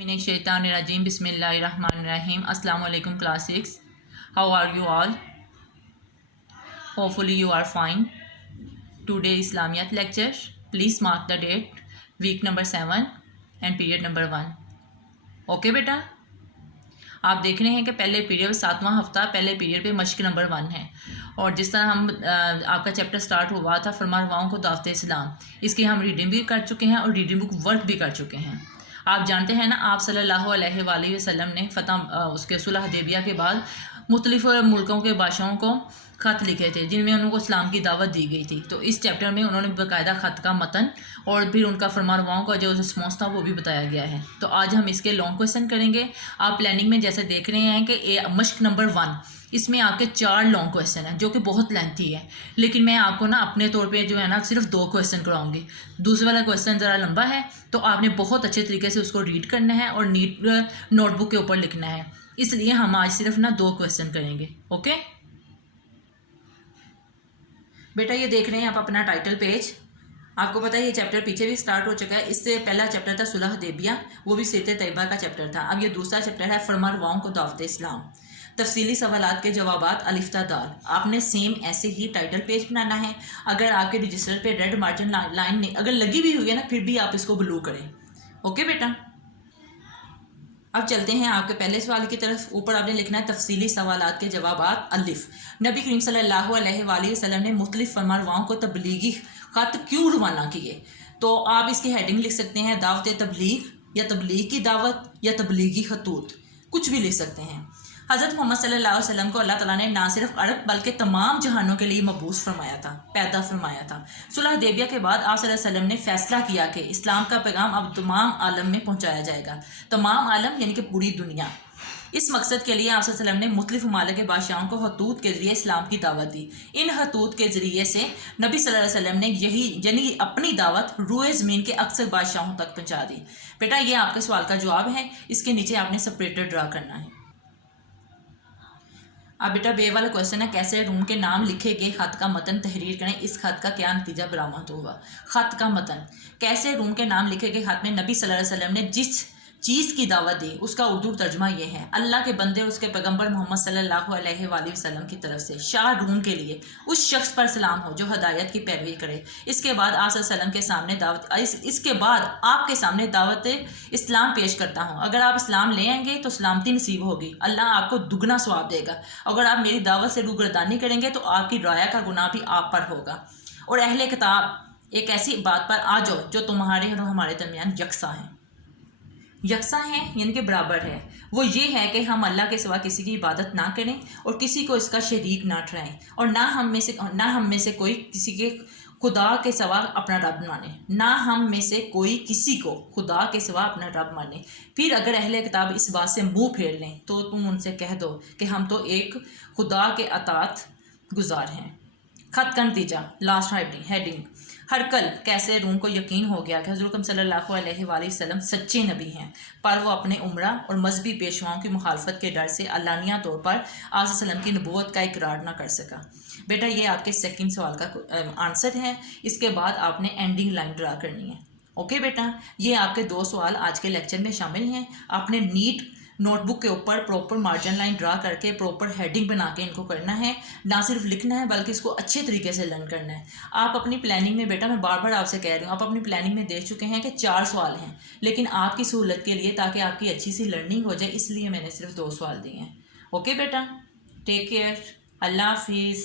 Minash-shaytanir-rajim. Bismillahir-rahmanir-rahim. Assalamu alaikum class 6. How are you all? Hopefully you are fine. Today Islamiyat lecture. Please mark the date. Week number 7 and period number 1. Okay बेटा, आप देख रहे हैं कि पहले period 7वां हफ्ता पहले पीरियड पे मश्क नंबर 1 है। और जिस तरह हम आपका चैप्टर स्टार्ट हुआ था फरमानरवाओं को दावत इस्लाम, इसकी हम रीडिंग भी कर चुके हैं और रीडिंग बुक वर्क भी कर चुके हैं। आप जानते हैं ना, आप सल्लल्लाहु अलैहि वसल्लम ने उसके सुलह हुदैबिया के बाद मुख्तलिफ मुल्कों के बादशाहों को ख़त लिखे थे जिनमें उनको इस्लाम की दावत दी गई थी। तो इस चैप्टर में उन्होंने बाकायदा ख़त का मतन और फिर उनका फरमानरवाओं का जो रिस्पॉन्स था वो भी बताया गया है। तो आज हम इसके लॉन्ग क्वेश्चन करेंगे। आप प्लानिंग में जैसे देख रहे हैं कि मश्क नंबर 1, इसमें आपके 4 लॉन्ग क्वेश्चन हैं जो कि बहुत लेंथी है, लेकिन मैं आपको ना अपने तौर पे जो है ना सिर्फ 2 क्वेश्चन कराऊंगी। दूसरा वाला क्वेश्चन ज़रा लंबा है तो आपने बहुत अच्छे तरीके से उसको रीड करना है और नीट नोटबुक के ऊपर लिखना है, इसलिए हम आज सिर्फ ना 2 क्वेश्चन करेंगे। ओके बेटा, ये देख रहे हैं आप अपना टाइटल पेज। आपको पता है ये चैप्टर पीछे भी स्टार्ट हो चुका है। इससे पहला चैप्टर था सुलह हुदैबिया, वो भी सीरत तैयबा का चैप्टर था। अब ये दूसरा चैप्टर है फरमानरवाओं को दावत इस्लाम। तफसीली सवालात के जवाबात अलिफ्ता दाल। आपने सेम ऐसे ही टाइटल पेज बनाना है। अगर आपके रजिस्टर पे रेड मार्जिन लाइन अगर लगी भी हुई है ना, फिर भी आप इसको ब्लू करें। ओके बेटा, अब चलते हैं आपके पहले सवाल की तरफ। ऊपर आपने लिखना है तफसीली सवालात के जवाबात अलिफ। नबी करीम सल्लल्लाहु अलैहि वसल्लम ने मुख्तलिफ फरमानरवाओं को तबलीगी ख़त क्यों रवाना किए? तो आप इसकी हेडिंग लिख सकते हैं दावत तबलीग या तबलीग की दावत या तबलीगी खतूत, कुछ भी लिख सकते हैं। हज़रत मोहम्मद सल्लल्लाहु अलैहि वसल्लम को अल्लाह ताला ने ना सिर्फ अरब बल्कि तमाम जहानों के लिए मबूस फरमाया था, पैदा फरमाया था। सुलह हुदैबिया के बाद आप सल्लल्लाहु अलैहि वसल्लम ने फैसला किया कि इस्लाम का पैगाम अब तमाम आलम में पहुँचाया जाएगा। तमाम आलम यानी कि पूरी दुनिया। इस मकसद के लिए आप सल्लल्लाहु अलैहि वसल्लम ने मुख्तलिफ ममालिक के बादशाहों को खतूत के ज़रिए इस्लाम की दावत दी। इन खतूत के ज़रिए से नबी सल्लल्लाहु अलैहि वसल्लम ने यानी अपनी दावत रूए ज़मीन के अक्सर बादशाहों तक पहुँचा दी। बेटा, ये आपके सवाल का जवाब है। इसके नीचे आपने सेपरेटर ड्रा करना है। अब बेटा बे वाला क्वेश्चन है, कैसे रूम के नाम लिखे गए ख़त का मतन तहरीर करें, इस ख़त का क्या नतीजा बरामद होगा। ख़त का मतन, कैसे रूम के नाम लिखे गए ख़त में नबी सल्लल्लाहु अलैहि वसल्लम ने जिस चीज़ की दावत दी उसका उर्दू तर्जमा ये है, अल्लाह के बंदे उसके पैगंबर मोहम्मद सल्लल्लाहु अलैहि वसल्लम की तरफ से शाह रूम के लिए उस शख्स पर सलाम हो जो हदायत की पैरवी करे। इसके बाद आप वसल्लम के सामने इसके बाद आपके सामने दावत इस्लाम पेश करता हूँ। अगर आप इस्लाम ले आएंगे तो सलामती नसीब होगी, अल्लाह आपको दुगना सवाब देगा। अगर आप मेरी दावत से रूगर्दानी करेंगे तो आपकी राया का गुनाह भी आप पर होगा। और अहले किताब एक ऐसी बात पर आ जाओ जो तुम्हारे और हमारे दरमियान यकसा है। यकसा है यानी कि बराबर है। वो ये है कि हम अल्लाह के सिवा किसी की इबादत ना करें और किसी को इसका शरीक ना ठहराएं, और ना हम में से कोई किसी के खुदा के सिवा अपना रब माने, ना हम में से कोई किसी को खुदा के सिवा अपना रब माने। फिर अगर अहले किताब इस बात से मुंह फेर लें तो तुम उनसे कह दो कि हम तो एक खुदा के अतात गुजार हैं। ख़त का नतीजा, लास्ट हेडिंग हरकल, कैसे रूम को यकीन हो गया कि हुज़ूर सल्लल्लाहु अलैहि वसल्लम सच्चे नबी हैं, पर वो अपने उम्रा और मजहबी पेशवाओं की मुखालफत के डर से अलानिया तौर पर आज़ वसल्लम की नबूवत का इकरार ना कर सका। बेटा, ये आपके सेकंड सवाल का आंसर है। इसके बाद आपने एंडिंग लाइन ड्रा करनी है। ओके बेटा, ये आपके 2 सवाल आज के लेक्चर में शामिल हैं। आपने नीट नोटबुक के ऊपर प्रॉपर मार्जिन लाइन ड्रा करके प्रॉपर हेडिंग बना के इनको करना है। ना सिर्फ लिखना है बल्कि इसको अच्छे तरीके से लर्न करना है। आप अपनी प्लानिंग में, बेटा मैं बार बार आपसे कह रही हूँ, आप अपनी प्लानिंग में देख चुके हैं कि 4 सवाल हैं, लेकिन आपकी सहूलत के लिए ताकि आपकी अच्छी सी लर्निंग हो जाए इसलिए मैंने सिर्फ 2 सवाल दिए हैं। ओके बेटा, टेक केयर, अल्लाह हाफिज़।